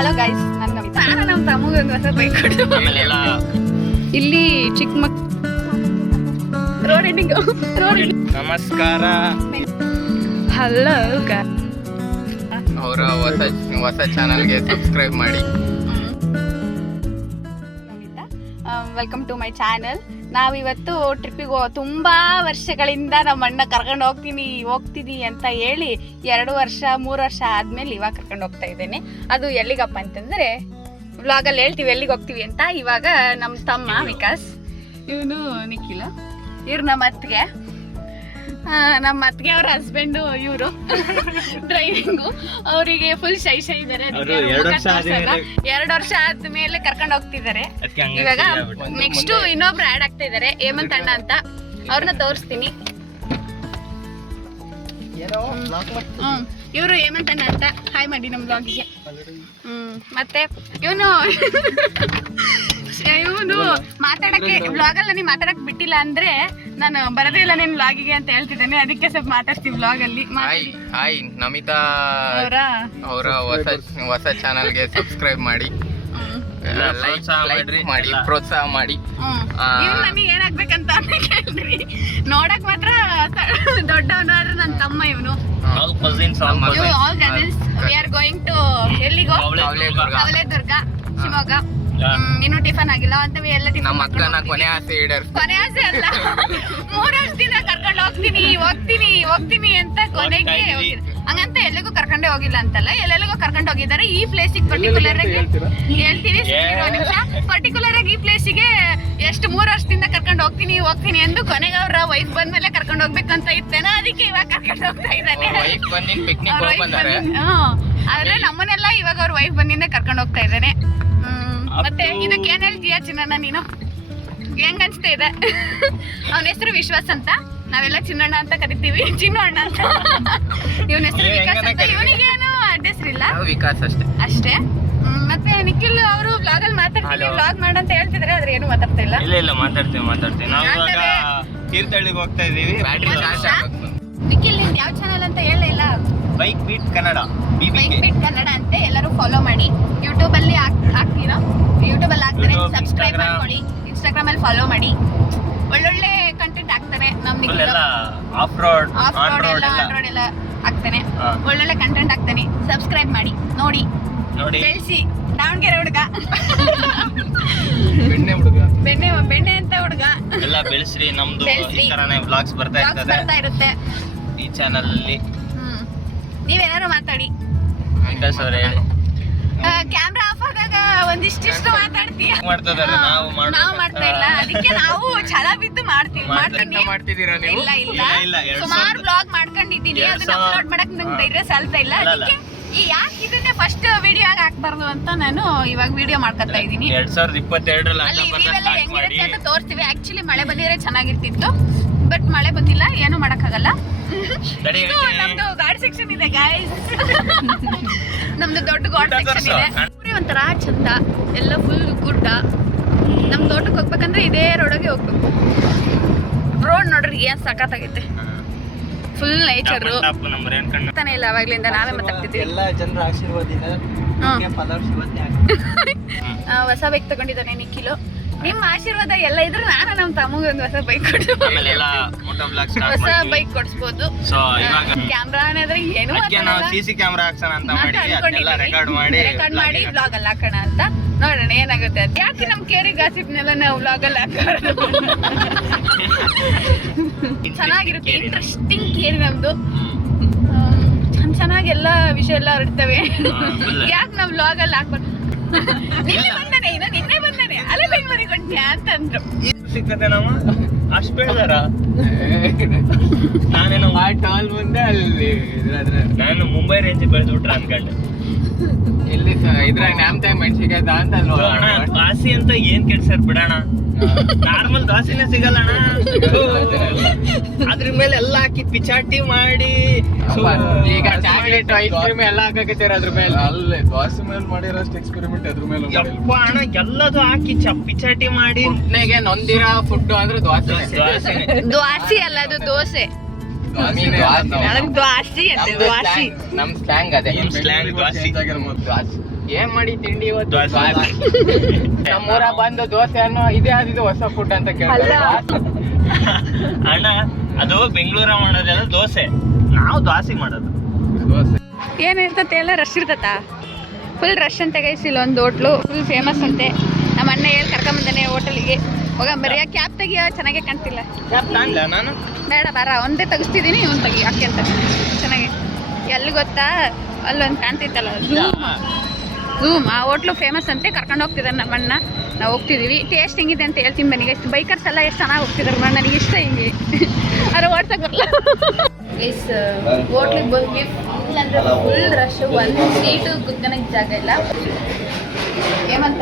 Hello guys, ನನ್ನ ನಮ್ಮ ತಮ್ಮಗೆ ಒಂದು ಹೊಸ ಬೈಕ್ ಕೊಟ್ಟು ಇಲ್ಲಿ ಚಿಕ್ಕ ರೋಡ್ ಎಂಡಿಂಗ್. ನಮಸ್ಕಾರ. ಹಲೋ ಅವರ ಹೊಸ ಚಾನಲ್ಗೆ ಸಬ್ಸ್ಕ್ರೈಬ್ ಮಾಡಿ. Welcome to my channel. ನಾವಿವತ್ತು ಟ್ರಿಪ್ಪಿಗೆ ತುಂಬಾ ವರ್ಷಗಳಿಂದ ನಮ್ಮ ಅಣ್ಣ ಕರ್ಕೊಂಡು ಹೋಗ್ತೀನಿ ಅಂತ ಹೇಳಿ 2 ವರ್ಷ 3 ವರ್ಷ ಆದ್ಮೇಲೆ ಇವಾಗ ಕರ್ಕೊಂಡು ಹೋಗ್ತಾ ಇದ್ದೇನೆ. ಅದು ಎಲ್ಲಿಗಪ್ಪ ಅಂತಂದ್ರೆ ವ್ಲಾಗಲ್ಲಿ ಹೇಳ್ತೀವಿ ಎಲ್ಲಿಗೆ ಹೋಗ್ತೀವಿ ಅಂತ. ಇವಾಗ ನಮ್ಮ ತಮ್ಮ ವಿಕಾಸ್, ಇವನು ನಿಖಿಲ, ಇವ್ರು ನಮ್ಮ ಅತ್ತಿಗೆ ಅವ್ರ ಹಸ್ಬೆಂಡು, ಇವರು ಡ್ರೈವಿಂಗು. ಅವರಿಗೆ ಫುಲ್ ಶೈ ಇದ್ದಾರೆ. 2 ವರ್ಷ ಆದ್ಮೇಲೆ ಕರ್ಕೊಂಡು ಹೋಗ್ತಿದ್ದಾರೆ. ಇವಾಗ ನೆಕ್ಸ್ಟ್ ಇನ್ನೊಬ್ರು ಆಡ್ ಆಗ್ತಾ ಇದಾರೆ, ಹೇಮಂತ್ ಅಣ್ಣ ಅಂತ. ಅವ್ರನ್ನ ತೋರಿಸ್ತೀನಿ. ಇವರು ಹೇಮಂತ್ ಅಣ್ಣ ಅಂತ. ಹಾಯ್ ಮಾಡಿ ನಮ್ಮ ಬ್ಲಾಗಿಗೆ. ಮತ್ತೆ ಇವನು ಮಾತಾಡಕ್ಕೆ ಬ್ಲಾಗಲ್ಲಿ ನನಗೆ ಮಾತಾಡಕ್ ಬಿಟ್ಟಿಲ್ಲ ಅಂದ್ರೆ ನಾನು ಬರದೇ ಇಲ್ಲ ನಿನ್ ಬ್ಲಾಗಿಗೆ ಅಂತ ಹೇಳ್ತಿದ್ದೇನೆ. ಅದಕ್ಕೆ ಸ್ವಲ್ಪ ಮಾತಾಡ್ತೀವಿ ಬ್ಲಾಗಲ್ಲಿ. ಹಾಯ್ ನಮಿತಾ ಅವರ ಹೊಸ ಚಾನಲ್ಗೆ ಸಬ್ಸ್ಕ್ರೈಬ್ ಮಾಡಿ, ಲೈಕ್ ಮಾಡಿ, ಪ್ರೋತ್ಸಾಹ ಮಾಡಿ. ನನಗೆ ಏನಾಗ್ಬೇಕಂತ ಕೇಳ್ರಿ. ನೋಡಕ್ ಮಾತ್ರ ದೊಡ್ಡವನಾದ್ರೆ ನನ್ನ ತಮ್ಮ ಇವನು. All cousins we are going to ಎಲ್ಲಿಗೋ ಕವಲೇದುರ್ಗ, ಶಿವಮೊಗ್ಗ. ಇನ್ನು ಟಿಫನ್ ಆಗಿಲ್ಲ ಅಂತ ಎಲ್ಲ ಟಿಫನ್. ನಮ್ಮ ಅಕ್ಕನ ಕೊನೆ ಆಸೆ ಅಲ್ಲ, 3 ವರ್ಷದಿಂದ ಕರ್ಕೊಂಡು ಹೋಗ್ತೀನಿ ಅಂತ ಕೊನೆಗೆ ಹಂಗಂತ ಎಲ್ಲಿಗೂ ಕರ್ಕೊಂಡೇ ಹೋಗಿಲ್ಲ ಅಂತಲ್ಲ, ಎಲ್ಲೆಲ್ಲಿಗೂ ಕರ್ಕೊಂಡು ಹೋಗಿದ್ದಾರೆ. ಈ ಪ್ಲೇಸಿಗೆ ಪರ್ಟಿಕ್ಯುಲರ್ ಆಗಿ ಹೇಳ್ತೀವಿ. ಪರ್ಟಿಕ್ಯುಲರ್ ಆಗಿ ಈ ಪ್ಲೇಸಿಗೆ ಎಷ್ಟು 3 ವರ್ಷದಿಂದ ಕರ್ಕೊಂಡು ಹೋಗ್ತೀನಿ ಎಂದು ಕೊನೆಗೆ ಅವ್ರ ವೈಫ್ ಬಂದ್ಮೇಲೆ ಕರ್ಕೊಂಡು ಹೋಗ್ಬೇಕಂತ ಇತ್ತೇನೋ, ಅದಕ್ಕೆ ಇವಾಗ ಕರ್ಕೊಂಡು ಹೋಗ್ತಾ ಇದ್ದಾನೆ. ಆದ್ರೆ ನಮ್ಮನ್ನೆಲ್ಲ ಇವಾಗ ಅವ್ರ ವೈಫ್ ಬಂದಿಂದ ಕರ್ಕೊಂಡು ಹೋಗ್ತಾ ಇದ್ದಾನೆ. ಮತ್ತೆ ಇದಕ್ಕೆ ಏನ್ ಹೇಳ್ತೀಯ ಚಿನ್ನಣ್ಣ ನೀನು? ಹೆಂಗ್ ಅನ್ಸ್ತಾ ಇದೆ? ಅವನ ಹೆಸರು ವಿಶ್ವಾಸ್ ಅಂತ, ನಾವೆಲ್ಲ ಚಿನ್ನಣ್ಣ ಅಂತ ಕರಿತೀವಿ, ಚಿನ್ನು ಅಣ್ಣ ಅಂತ. ಇವನ ಹೆಸರು ವಿಕಾಸ್ ಅಂತ. ಇವನಿಗೇನು ಅಡ್ಡ ಹೆಸರಿಲ್ಲ, ವಿಕಾಸ್ ಅಷ್ಟೇ. ಮತ್ತೆ ನಿಖಿಲ್ ಅವರು ಬ್ಲಾಗ್ ಅಲ್ಲಿ ಮಾತಾಡ್ತೀವಿ, ಬ್ಲಾಗ್ ಮಾಡಂತ ಹೇಳ್ತಿದ್ರೆ ಆದ್ರೆ ಏನು ಮಾತಾಡ್ತಾ ಇಲ್ಲ. ಇಲ್ಲ ಮಾತಾಡ್ತೀವಿ. ನಾವು ತೀರ್ಥಹಳ್ಳಿಗೆ ಹೋಗ್ತಾ ಇದೀವಿ. ನಿಖಿಲ್ ನಿನ್ ಯಾವ ಚಾನಲ್ ಅಂತ ಹೇಳಿಲ್ಲ. Bike beat Kannada, bike beat Kannada ಅಂತ ಎಲ್ಲರೂ ಫಾಲೋ ಮಾಡಿ. ಯೂಟ್ಯೂಬ್ ಅಲ್ಲಿ ಹಾಕ್ತೀರಾ? ಯೂಟ್ಯೂಬ್ ಅಲ್ಲಿ ಹಾಕ್ತಾರೆ, ಸಬ್ಸ್ಕ್ರೈಬ್ ಮಾಡ್ಕೊಳ್ಳಿ. ಇನ್ಸ್ಟಾಗ್ರಾಮ್ ಅಲ್ಲಿ ಫಾಲೋ ಮಾಡಿ. ಒಳ್ಳೊಳ್ಳೆ ಕಂಟೆಂಟ್ ಹಾಕ್ತಾನೆ ನಮ್ ನಿಖಿಲ್. ಆಫ್ ರೋಡ್ ಎಲ್ಲ ಹಾಕ್ತಾನೆ, ಒಳ್ಳೊಳ್ಳೆ ಕಂಟೆಂಟ್ ಹಾಕ್ತಾನೆ. ಸಬ್ಸ್ಕ್ರೈಬ್ ಮಾಡಿ, ನೋಡಿ ಬೆಳೆಸಿ. ದಾವಣಗೆರೆ ಹುಡುಗ, ಬೆಣ್ಣೆ ಅಂತ ಹುಡುಗ. ಎಲ್ಲ ಬೆಳೆಸ್ರಿ. ನಮ್ದು ಈ ತರನೇ ವ್ಲಾಗ್ಸ್ ಬರ್ತಾ ಇರುತ್ತೆ ಈ ಚಾನಲ್ ಅಲ್ಲಿ. ನೀವೇನಾರು ಮಾತಾಡಿ. ಕ್ಯಾಮ್ರಾ ಆಫ್ ಆದಾಗ ಒಂದಿಷ್ಟು ಮಾತಾಡ್ತೀಯ. ನಾವು ಮಾಡ್ತಾ ಇಲ್ಲ, ಅದಕ್ಕೆ ನಾವು ಛಲ ಬಿದ್ದು ಮಾಡ್ತಿದ್ದೀರಾ ನೀವು? ಇಲ್ಲ ಸುಮಾರು ಬ್ಲಾಗ್ ಮಾಡ್ಕೊಂಡಿದ್ದೀನಿ. ಅದನ್ನ ಅಪ್ಲೋಡ್ ಮಾಡಕ್ ನಂಗೆ ಧೈರ್ಯ ಸಾಲ್ತಾ ಇಲ್ಲ. ಅದಕ್ಕೆ ಯಾಕೆ ಇದನ್ನೇ ಫಸ್ಟ್ ವಿಡಿಯೋ ಆಗಿ ಹಾಕ್ಬಾರ್ದು ಅಂತ ನಾನು ಇವಾಗ ವಿಡಿಯೋ ಮಾಡ್ಕೊತಾ ಇದ್ದೀನಿ. 2022 ಅಲ್ಲಿ ನೀವೆಲ್ಲ ಹೆಂಗಿರುತ್ತೆ ಅಂತ ತೋರಿಸ್ತೀವಿ. ಆಕ್ಚುಲಿ ಮಳೆ ಬಂದಿದ್ರೆ ಚೆನ್ನಾಗಿರ್ತಿತ್ತು, ಬಟ್ ಮಳೆ ಬಂದಿಲ್ಲ, ಏನು ಮಾಡಕ್ಕಾಗಲ್ಲ. ಇದು ನಮ್ದು ಗಾರ್ಡ್ ಸೆಕ್ಷನ್ ಇದೆ ಗಾಯ್ಸ್. ನಮ್ದು ದೊಡ್ಡ ಗಾರ್ಡ್ ಸೆಕ್ಷನ್ ಇದೆ. ಒಂಥರ ಚಂದ, ಎಲ್ಲ ಫುಲ್ ಗುಡ್ಡ. ನಮ್ ತೋಟಕ್ಕೆ ಹೋಗ್ಬೇಕಂದ್ರೆ ಇದೇ ರೋಡಿಗೆ ಹೋಗ್ಬೇಕು. ರೋಡ್ ನೋಡ್ರಿ ಏನ್ ಸಖತ್ತಾಗೈತೆ, ಫುಲ್ ನೇಚರ್. ತಾನೇ ಇಲ್ಲ ಅವಾಗ್ಲಿಂದ ನಾವೇ ಮಾತಾಡ್ತಿದ್ವಿ. ಎಲ್ಲ ಜನರ ಆಶೀರ್ವಾದದಿಂದ ಹೊಸ ಬೈಕ್ ತಗೊಂಡಿದ್ದಾನೆ ನಿಖಿಲು. ನಿಮ್ಮ ಆಶೀರ್ವಾದ ಎಲ್ಲ ಇದ್ರೆ ನಾನು ನಮ್ಮ ತಮ್ಮಗೆ ಒಂದು ಹೊಸ ಬೈಕ್ ಹೊಸ ಬೈಕ್ ಕೊಡಿಸ್ಬೋದು. ಕ್ಯಾಮ್ರಾ ಅನ್ನೋದ್ರೆ ಏನು ಸಿಸಿ ಕ್ಯಾಮ್ರಾ ಹಾಕ್ಸೋಣ ಅಂತ ರೆಕಾರ್ಡ್ ಮಾಡಿ ಬ್ಲಾಗ್ ಅಲ್ಲಿ ಹಾಕೋಣ ಅಂತ. ನೋಡೋಣ ಏನಾಗುತ್ತೆ ಅಂತ. ಯಾಕೆ ನಮ್ ಕೇರಿ ಗಾಸಿಪ್ನೆಲ್ಲ ನಾವು ಬ್ಲಾಗ್ ಅಲ್ಲಿ ಹಾಕೋಣ. ಚೆನ್ನಾಗಿರುತ್ತೆ, ಇಂಟ್ರೆಸ್ಟಿಂಗ್ ಕೇರಿ ನಮ್ದು. ಚೆನ್ನಾಗಿ ಎಲ್ಲ ವಿಷಯ ಎಲ್ಲ ಹರಡ್ತವೆ. ಯಾಕೆ ನಾವು ಬ್ಲಾಗ್ ಅಲ್ಲಿ ಹಾಕ್ಬಾರ್ದು? ನಿನ್ನೆ ಬಂದಾನೆ ಅಲ್ಲೇ ಬೆಂಗಳೂರಿಗೆ ಹೊಂಟ್ಯಾ ಅಂತಂದ್ರು. ಸಿಕ್ಕತ್ತೆ ನಮ್ಮ ಅಷ್ಟು ಬೇಡಾರ. ನಾನೇನೋ ಮುಂದೆ ಅಲ್ಲಿ ನಾನು ಮುಂಬೈ ರೇಂಜ್ ಬೆಳೆದ್ಬಿಟ್ರ ಅನ್ಕೊಂಡೆ. ಇಲ್ಲಿ ಇದ್ರಾಗ ನ್ಯಾಮ್ತಾಗ ಮೆಣಸಿನ್ಕಾಯಿ ಅಂತ ಅಣ್ಣ ದಾಸಿ ಅಂತ ಏನ್ ಕೆಡ್ಸಾರ್ ಬಿಡೋಣ. ನಾರ್ಮಲ್ ದಾಸಿನೇ ಸಿಗಲ್ಲ ಅಣ್ಣ. ಅದ್ರ ಮೇಲೆ ಎಲ್ಲ ಹಾಕಿ ಪಿಚಾಟಿ ಮಾಡಿ ಈಗ ಚಾಕ್ಲೇಟ್ ಐಸ್ ಕ್ರೀಮ್ ಎಲ್ಲ ಹಾಕಕತ್ತೀರ ಅದ್ರ ಮೇಲೆ. ಅಲ್ಲೇ ದೋಸೆ ಮೇಲೆ ಮಾಡಿರೋಷ್ಟು ಎಕ್ಸ್ಪೆರಿಮೆಂಟ್ ಅದ್ರ ಮೇಲೆ. ಯಪ್ಪ ಅಣ್ಣ ಎಲ್ಲದು ಹಾಕಿ ಪಿಚಾಟಿ ಮಾಡಿ. ಪುಟ್ನೆಗೆ ನೊಂದಿರೋ ಫುಡ್ ಅಂದ್ರೆ ದೋಸೆ. ದ್ವಾಸಿ ಅಲ್ಲ, ಅದು ದೋಸೆ. ದ್ವಾಸಿ ಅಂತೆ, ದ್ವಾಸಿ ನಮ್ ಸ್ಲ್ಯಾಂಗ್ ಅದೇ. ಸ್ಲ್ಯಾಂಗ್ ದ್ವಾಸಿ. ಏನ್ ಮಾಡಿ ತಿಂಡಿ ಇವತ್ತು? ದೋಸೆ. ನಮ್ಮೂರ ಬಂದು ದೋಸೆ ಅನ್ನೋ ಇದೇ ಆದಿದ್ದು ಹೊಸ ಫುಡ್ ಅಂತ ಕೇಳ್ತಾರೆ. ಅಣ್ಣ ಅದು ಬೆಂಗಳೂರ ಮಾಡೋದೆಲ್ಲ ದೋಸೆ, ನಾವು ದೋಸೆ ಮಾಡೋದು. ಏನು ಇರ್ತತೆ ಎಲ್ಲ ರಶ್ ಇರ್ತತ, ಫುಲ್ ರಶ್ ಅಂತ ಗೈಸ್. ಇಲ್ಲೊಂದು ಹೋಟ್ಲು ಫುಲ್ ಫೇಮಸ್ ಅಂತೆ. ನಮ್ಮ ಅಣ್ಣ ಹೇಳಿ ಕರ್ಕೊಂಬಂದಾನೆ ಹೋಟೆಲಿಗೆ. ಹೋಗ ಬರೀ ಕ್ಯಾಬ್ ತೆಗಿಯೋ, ಚೆನ್ನಾಗೆ ಕಾಣ್ತಿಲ್ಲ. ತಾಂಡ್ಲ ನಾನು ಬೇಡ ಬಾರ, ಒಂದೇ ತೆಗಿಸ್ತಿದ್ದೀನಿ, ಇವ್ನು ತೆಗಿ ಯಾಕೆ ಅಂತ. ಚೆನ್ನಾಗಿ ಎಲ್ಲಿ ಗೊತ್ತಾ, ಅಲ್ಲೊಂದು ಕಾಣ್ತಿತ್ತಲ್ಲ ಝೂಮ್, ಆ ಹೋಟ್ಲು ಫೇಮಸ್ ಅಂತೆ. ಕರ್ಕೊಂಡು ಹೋಗ್ತಿದ್ದಾರೆ ನಮ್ಮ ಅಣ್ಣ, ನಾವು ಹೋಗ್ತಿದ್ದೀವಿ. ಟೇಸ್ಟ್ ಹೆಂಗಿದೆ ಅಂತ ಹೇಳ್ತೀನಿ ಬನ್ನಿ ಗೈಸ್. ಬೈಕರ್ಸ್ ಎಲ್ಲ ಎಷ್ಟು ಚೆನ್ನಾಗಿ ಹೋಗ್ತಿದ್ದಾರೆ, ನನಗೆ ಇಷ್ಟ ಹಿಂಗೆ. ಅದ್ರ ಓಡ್ಸಕ್ಕೆ ಬರಲ್ಲ ಗೈಸ್. ಹೋಟ್ಲಿಗೆ ಬಂದ್ವಿ, ಫುಲ್ ಅಂದರೆ ಫುಲ್ ರಶ್. ಒಂದು ಸೀಟು ಕುತ್ಕೊಳಕ್ಕೆ ಜಾಗ ಇಲ್ಲ. ಏಮಂತ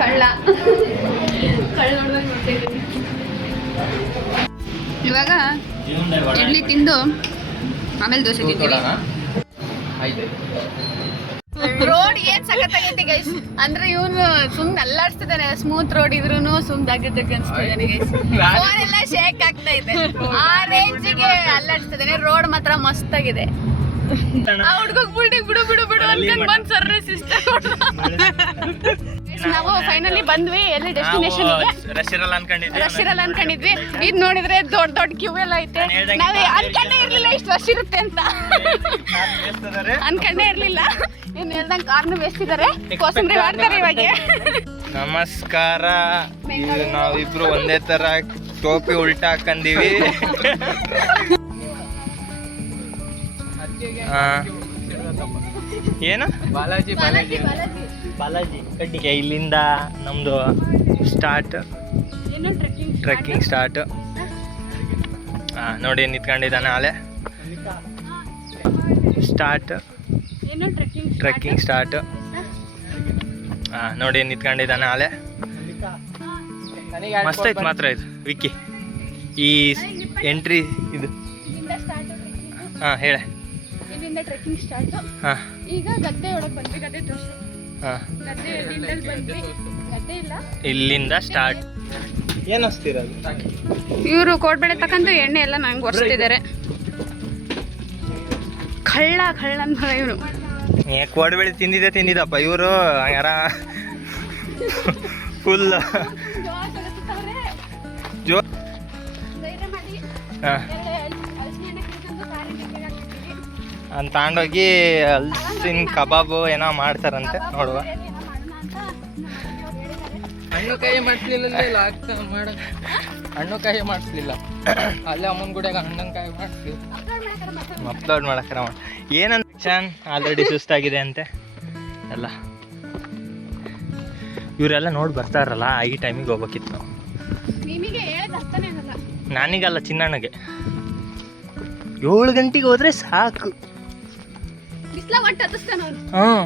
ಕಳ್ಳ ನೋಡ್ದಂಗೆ ನೋಡ್ತಿದ್ದೀನಿ. ಇವಾಗ ಇಡ್ಲಿ ತಿಂದು ಆಮೇಲೆ ದೋಸೆ ತಿಂತೀವಿ. ರೋಡ್ ಏನ್ ಸಖತ್ತಾಗೈತಿ ಗೈಸ್. ಅಂದ್ರೆ ಇವನು ಸುಮ್ನೆ ಅಲ್ಲಾಡ್ಸ್ತಿದ್ದಾನೆ. ಸ್ಮೂತ್ ರೋಡ್ ಇದ್ರೂನು ಸುಮ್ ದಗ್ಗಕ್ಕೆ ಅನ್ಸ್ತಿದ್ದಾನೆ ಗೈಸ್. ಫೋನ್ ಎಲ್ಲ ಶೇಕ್ ಆಗ್ತಾ ಇದೆ, ಆ ರೇಂಜಿಗೆ ಅಲ್ಲಾಡ್ಸ್ತಿದ್ದಾನೆ. ರೋಡ್ ಮಾತ್ರ ಮಸ್ತ್ ಆಗಿದೆ. ಆ ಹುಡ್ಗೋಗ್ ಬಿಲ್ಡಿಂಗ್ ಬಿಡು ಬಿಡು ಬಿಡು ಅನ್ಕೊಂಡ್ ಬಂದ್ ಸರ್ರೆ ಸಿಸ್ಟರ್. ನಾವು ಫೈನಲಿ ಬಂದ್ವಿ. ಎಲ್ಲಿ ಡೆಸ್ಟಿನೇಷನ್ ರಶ್ ಇರಲ್ಲ ಅನ್ಕೊಂಡಿದ್ದೆ. ರಶ್ ಇರಲ್ಲ ಅನ್ಕೊಂಡಿದ್ವಿ. ಇದ್ ನೋಡಿದ್ರೆ ದೊಡ್ಡ ದೊಡ್ಡ ಕ್ಯೂ ಎಲ್ಲ ಐತೆ. ನಾವ್ ಅನ್ಕೊಂಡೇ ಇರ್ಲಿಲ್ಲ ಇಷ್ಟು ರಶ್ ಇರುತ್ತೆ ಅಂತ. ಅನ್ಕೊಂಡೇ ಇರ್ಲಿಲ್ಲ. ಇನ್ ಹೇಳ್ದಂಗ್ ಕಾರ್ನು ಬೇಯಿಸ್ತಿದ್ದಾರೆ, ಕೋಸಂಬರಿ ಮಾಡ್ತಾರೆ ಇವಾಗ. ನಮಸ್ಕಾರ. ನಾವಿಬ್ರು ಒಂದೇ ತರ ಟೋಪಿ ಉಲ್ಟಾ ಹಾಕಂದೀವಿ. ಏನು ಬಾಲಾಜಿ ಕಡ್ಡಿಗೆ ಇಲ್ಲಿಂದ ನಮ್ದು ಸ್ಟಾರ್ಟ್, ಟ್ರೆಕ್ಕಿಂಗ್ ಸ್ಟಾರ್ಟ್. ನೋಡಿ ನಿಂತ್ಕೊಂಡಿದ್ದಾನೆ ಆಲೆ. Start trekking start. ನೋಡಿ ನಿಂತ್ಕೊಂಡಿದ್ದಾನೆ ಆಲೆ. ಮಸ್ತ್ ಐತೆ ಮಾತ್ರ ಇದು ವಿಕ್ಕಿ. ಈ ಎಂಟ್ರಿ ಇದು ಹೇಳ. ಇಲ್ಲಿಂದ ಟ್ರೆಕ್ಕಿಂಗ್ ಸ್ಟಾರ್ಟ್. ಈಗ ಗದ್ದೆ ಒಳಗೆ ಬಂದ್ವಿ, ಗದ್ದೆ ತೋರಿಸು. ಗದ್ದೆ ಎಲ್ಲಿಂದ ಬಂದ್ವಿ, ಗದ್ದೆ ಇಲ್ಲ. ಇಲ್ಲಿಂದ ಸ್ಟಾರ್ಟ್. ಏನು ಅಸ್ತಿರೋದು? ಇವರು ಕೋಡ್ಬೇಳೆ ತಕ್ಕಂತ ಎಣ್ಣೆ ಎಲ್ಲ ನಂಗೆ ಒರೆಸ್ತಿದ್ದಾರೆ. ಕಳ್ಳ ಅಂತ ಇವನು. ಕೋಡ್ಬೇಳೆ ತಿಂದಿದ್ದಪ್ಪ ಇವರು. ಯಾರ ಫುಲ್ ಜೋ ಅಂತ ತಗೊಂಡೋಗಿ ಹಲ್ಸಿನ ಕಬಾಬು ಏನೋ ಮಾಡ್ತಾರಂತೆ, ನೋಡುವ. ಹಣ್ಣು ಕಾಯಿ ಮಾಡಿಸ್ಲಿಲ್ಲ, ಹಣ್ಣು ಕಾಯಿ ಮಾಡಿಸ್ಲಿಲ್ಲ. ಅಲ್ಲೇ ಅಮ್ಮನ ಗುಡಿಯಾಗ ಹಣ್ಣಂಕಾಯಿ ಮಾಡಿಸ್ಲಿ. ಅಪ್ಲೋಡ್ ಮಾಡಕ್ರ ಏನಂತ ಆಲ್ರೆಡಿ ಸುಸ್ತಾಗಿದೆ ಅಂತೆ ಎಲ್ಲ. ಇವರೆಲ್ಲ ನೋಡಿ ಬರ್ತಾರಲ್ಲ, ಈ ಟೈಮಿಗೆ ಹೋಗ್ಬೇಕಿತ್ತು ನಾವು. ನಾನಿಗಲ್ಲ, ಚಿನ್ನಣ್ಣಗೆ 7 ಗಂಟೆಗೆ ಹೋದ್ರೆ ಸಾಕು. ಹಾಂ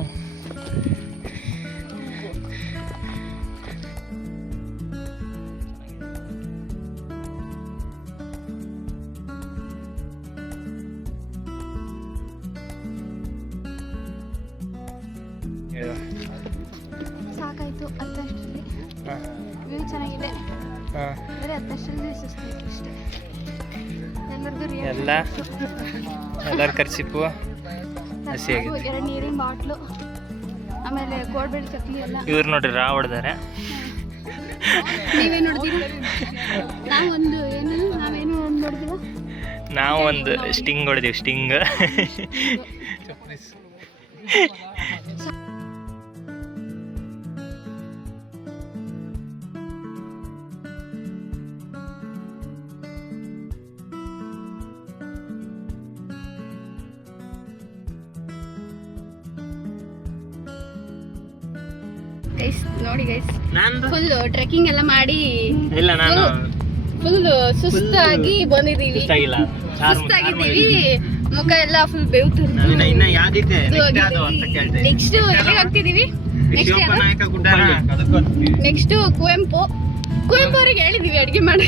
ಸಾಕಾಯ್ತು. ಅತ್ತಷ್ಟರಲ್ಲಿ ವ್ಯೂ ಚೆನ್ನಾಗಿದೆ, ಬೇರೆ ಅತ್ತಷ್ಟರಲ್ಲಿ ಸುಸ್ತಾಯ್ತು ಅಷ್ಟೇ. ಎಲ್ಲರ ಕರ್ಸಿಪ್ಪು ಹಸಿಯಾಗಿದೆ. 2 ನೀರಿನ ಬಾಟ್ಲು, ಆಮೇಲೆ ಕೋಡ್ಬೇಳೆ ಚಟ್ನಿ ಎಲ್ಲ. ಇವ್ರು ನೋಡ್ರಿ ರಾ ಹೊಡೆದಾರೆ. ನೀವೇನು ನೋಡ್ತೀರಿ? ನಾವೇನು ನೋಡಿದಿವ? ನಾವು ಒಂದು ಸ್ಟಿಂಗ್ ಹೊಡೆದೀವಿ, ಸ್ಟಿಂಗ್. ಗೈಸ್ ನೋಡಿ ಗೈಸ್, ಫುಲ್ ಟ್ರೆಕ್ಕಿಂಗ್ ಎಲ್ಲ ಮಾಡಿ ಇಲ್ಲ ನಾನು ಫುಲ್ ಸುಸ್ತಾಗಿ ಬಂದಿದ್ದೀವಿ. ಸುಸ್ತಾಗಿದ್ದೀವಿ, ಮುಖ ಎಲ್ಲ ಫುಲ್ ಬೇವ್ತು. ನೆಕ್ಸ್ಟ್ ಎಲ್ಲಿಗೆ ಹೋಗ್ತಿದ್ದೀವಿ? ನೆಕ್ಸ್ಟ್ ಕುವೆಂಪು ಅವ್ರಿಗೆ ಹೇಳಿದೀವಿ ಅಡ್ಗೆ ಮಾಡಿ.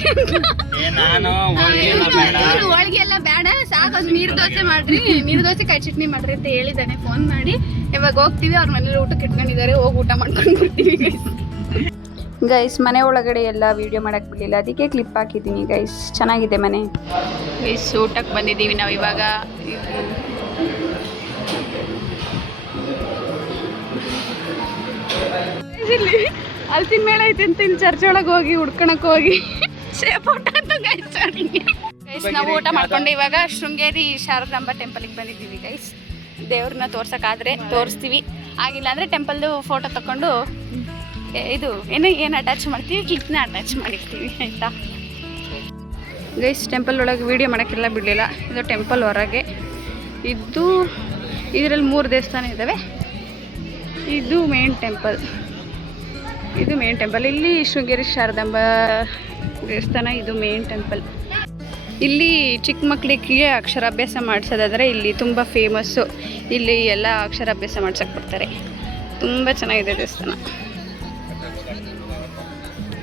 ಹೋಳಿಗೆ ಎಲ್ಲ ಬೇಡ, ಸಾಕು ನೀರು ದೋಸೆ ಮಾಡ್ರಿ, ನೀರು ದೋಸೆ ಕಾಯಿ ಚಟ್ನಿ ಮಾಡ್ರಿ ಅಂತ ಹೇಳಿದ್ದಾನೆ ಫೋನ್ ಮಾಡಿ. ಇವಾಗ ಹೋಗ್ತೀವಿ, ಅವ್ರ ಮನೇಲಿ ಊಟಕ್ಕೆ ಇಟ್ಕೊಂಡಿದ್ದಾರೆ, ಹೋಗಿ ಊಟ ಮಾಡ್ಕೊಂಡು ಬರ್ತೀವಿ ಗೈಸ್. ಮನೆ ಒಳಗಡೆ ಎಲ್ಲ ವೀಡಿಯೋ ಮಾಡಕ್ಕೆ ಬಿಡಲಿಲ್ಲ, ಅದಕ್ಕೆ ಕ್ಲಿಪ್ ಹಾಕಿದ್ದೀನಿ ಗೈಸ್. ಚೆನ್ನಾಗಿದೆ ಮನೆ ಗೈಸ್. ಊಟಕ್ಕೆ ಬಂದಿದ್ದೀವಿ ನಾವು ಇವಾಗ. ಹಲ್ಸಿನ ಮೇಳ ಐತಿ ಅಂತ ಇಲ್ಲಿ ಚರ್ಚ್ ಒಳಗೆ ಹೋಗಿ ಹುಡ್ಕೊಳಕ್ ಹೋಗಿ ಊಟ ಅಂತ ಗೈಸ್ ನಾವು ಊಟ ಮಾಡ್ಕೊಂಡು ಇವಾಗ ಶೃಂಗೇರಿ ಶಾರದಾಂಬ ಟೆಂಪಲ್ಗೆ ಬಂದಿದ್ದೀವಿ ಗೈಸ್. ದೇವ್ರನ್ನ ತೋರ್ಸೋಕ್ಕಾದ್ರೆ ತೋರಿಸ್ತೀವಿ, ಆಗಿಲ್ಲ ಅಂದರೆ ಟೆಂಪಲ್ದು ಫೋಟೋ ತಗೊಂಡು ಇದು ಏನು ಅಟ್ಯಾಚ್ ಮಾಡ್ತೀವಿ, ಕ್ಲಿಪ್ನ ಅಟ್ಯಾಚ್ ಮಾಡಿರ್ತೀವಿ ಆಯಿತಾ ಗೈಸ್. ಟೆಂಪಲ್ ಒಳಗೆ ವೀಡಿಯೋ ಮಾಡೋಕ್ಕೆಲ್ಲ ಬಿಡಲಿಲ್ಲ. ಇದು ಟೆಂಪಲ್ ಹೊರಗೆ. ಇದರಲ್ಲಿ 3 ದೇವಸ್ಥಾನ ಇದ್ದಾವೆ. ಇದು ಮೇನ್ ಟೆಂಪಲ್. ಇಲ್ಲಿ ಶೃಂಗೇರಿ ಶಾರದಾಂಬ ದೇವಸ್ಥಾನ. ಇದು ಮೇನ್ ಟೆಂಪಲ್. ಇಲ್ಲಿ ಚಿಕ್ಕ ಮಕ್ಕಳಿಗೆ ಅಕ್ಷರಾಭ್ಯಾಸ ಮಾಡಿಸೋದಾದರೆ ಇಲ್ಲಿ ತುಂಬ ಫೇಮಸ್ಸು. ಇಲ್ಲಿ ಎಲ್ಲ ಅಕ್ಷರಾಭ್ಯಾಸ ಮಾಡ್ಸಕ್ಕೆ ಬರ್ತಾರೆ. ತುಂಬ ಚೆನ್ನಾಗಿದೆ ದೇವಸ್ಥಾನ.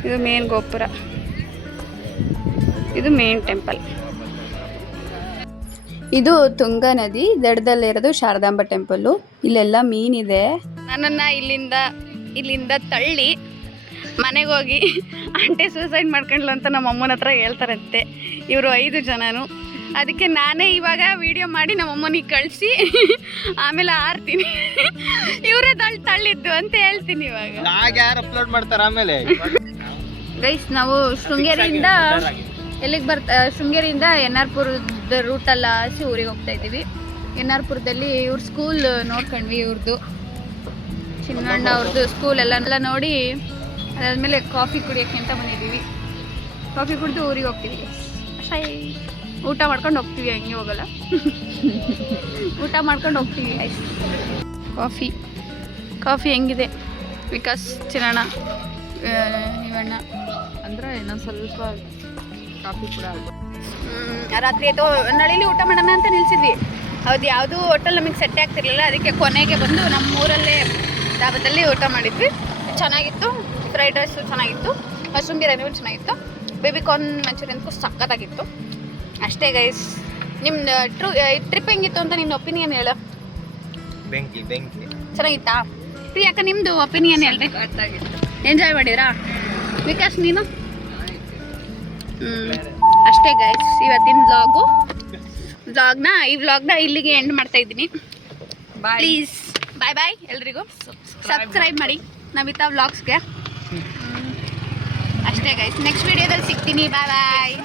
ಇದು ಮೇನ್ ಗೋಪುರ. ಇದು ಮೇನ್ ಟೆಂಪಲ್. ಇದು ತುಂಗಾ ನದಿ ದಡದಲ್ಲಿರೋದು ಶಾರದಾಂಬ ಟೆಂಪಲ್ಲು. ಇಲ್ಲೆಲ್ಲ ಮೀನಿದೆ. ನನ್ನನ್ನು ಇಲ್ಲಿಂದ ತಳ್ಳಿ ಮನೆಗೆ ಹೋಗಿ ಆಂಟಿ ಸೂಸೈಡ್ ಮಾಡ್ಕೊಂಡ್ಲು ಅಂತ ನಮ್ಮ ಅಮ್ಮನ ಹತ್ರ ಹೇಳ್ತಾರಂತೆ ಇವರು 5 ಜನನು. ಅದಕ್ಕೆ ನಾನೇ ಇವಾಗ ವಿಡಿಯೋ ಮಾಡಿ ನಮ್ಮ ಅಮ್ಮನಿಗೆ ಕಳಿಸಿ ಆಮೇಲೆ ಆರ್ತೀನಿ. ಇವರೇ ತಳ್ಳಿದ್ದು ಅಂತ ಹೇಳ್ತೀನಿ ಇವಾಗ. ಯಾರು ಅಪ್ಲೋಡ್ ಮಾಡ್ತಾರ ಆಮೇಲೆ. ಗೈಸ್ ನಾವು ಶೃಂಗೇರಿಯಿಂದ ಶೃಂಗೇರಿಯಿಂದ ಎನ್.ಆರ್.ಪುರದ ರೂಟಲ್ಲ ಹಸಿ ಊರಿಗೆ ಹೋಗ್ತಾ ಇದ್ದೀವಿ. ಎನ್.ಆರ್.ಪುರದಲ್ಲಿ ಇವ್ರ ಸ್ಕೂಲ್ ನೋಡ್ಕೊಂಡ್ವಿ. ಇವ್ರದ್ದು ಚಿನ್ನಣ್ಣ ಅವ್ರದ್ದು ಸ್ಕೂಲ್ ಎಲ್ಲ ನೋಡಿ ಅದಾದಮೇಲೆ ಕಾಫಿ ಕುಡಿಯೋಕ್ಕೆ ಅಂತ ಬಂದಿದ್ದೀವಿ. ಕಾಫಿ ಕುಡಿದು ಊರಿಗೆ ಹೋಗ್ತೀವಿ. ಊಟ ಮಾಡ್ಕೊಂಡು ಹೋಗ್ತೀವಿ, ಹಂಗೆ ಹೋಗಲ್ಲ. ಊಟ ಮಾಡ್ಕೊಂಡು ಹೋಗ್ತೀವಿ. ಐಸ್ ಕಾಫಿ ಹೆಂಗಿದೆ ವಿಕಾಸ್, ಚಿನ್ನಣ್ಣ, ಇವಣ್ಣ ಅಂದ್ರೆ ಇನ್ನೊಂದು ಸ್ವಲ್ಪ ಕಾಫಿ ಕೂಡ ರಾತ್ರಿ ಆಯಿತು. ನಳಿಲಿ ಊಟ ಮಾಡೋಣ ಅಂತ ನಿಲ್ಸಿದ್ವಿ. ಹೌದು, ಯಾವುದೂ ಹೋಟೆಲ್ ನಮಗೆ ಸೆಟ್ಟೆ ಆಗ್ತಿರ್ಲಿಲ್ಲ. ಅದಕ್ಕೆ ಕೊನೆಗೆ ಬಂದು ನಮ್ಮ ಊರಲ್ಲೇ ಧಾಬಾದಲ್ಲಿ ಊಟ ಮಾಡಿದ್ವಿ. ಚೆನ್ನಾಗಿತ್ತು. ಫ್ರೈಡ್ ರೈಸು ಚೆನ್ನಾಗಿತ್ತು, ಮಶ್ರೂಮ್ ಬಿರಿಯಾನಿ ಚೆನ್ನಾಗಿತ್ತು, ಬೇಬಿ ಕಾರ್ನ್ ಮಂಚೂರಿಯನ್ಗೂ ಸಕ್ಕತ್ತಾಗಿತ್ತು. ಅಷ್ಟೇ ಗೈಸ್. ನಿಮ್ಮ ಟ್ರಿಪ್ ಹೆಂಗಿತ್ತು ಅಂತ ನಿನ್ನ ಒಪಿನಿಯನ್ ಹೇಳು. ಬೆಂಕಿ ಚೆನ್ನಾಗಿತ್ತಾ ಪ್ರಿಯಾಕ? ನಿಮ್ಮದು ಒಪಿನಿಯನ್ ಹೇಳ್ರಿ. ಎಂಜಾಯ್ ಮಾಡಿದ್ರಾ ವಿಕಾಸ್ ನೀನು? ಅಷ್ಟೇ ಗೈಸ್ ಇವತ್ತಿನ ಈ ವ್ಲಾಗ್ನ ಇಲ್ಲಿಗೆ ಎಂಡ್ ಮಾಡ್ತಾ ಇದ್ದೀನಿ. ಪ್ಲೀಸ್ ಬಾಯ್ ಎಲ್ರಿಗೂ. ಸಬ್ಸ್ಕ್ರೈಬ್ ಮಾಡಿ ನಮಿತಾ ವ್ಲಾಗ್ಸ್ಗೆ. ಅಷ್ಟೇ ಗೈಸ್, ನೆಕ್ಸ್ಟ್ ವಿಡಿಯೋದಲ್ಲಿ ಸಿಗ್ತೀನಿ. ಬಾಯ್.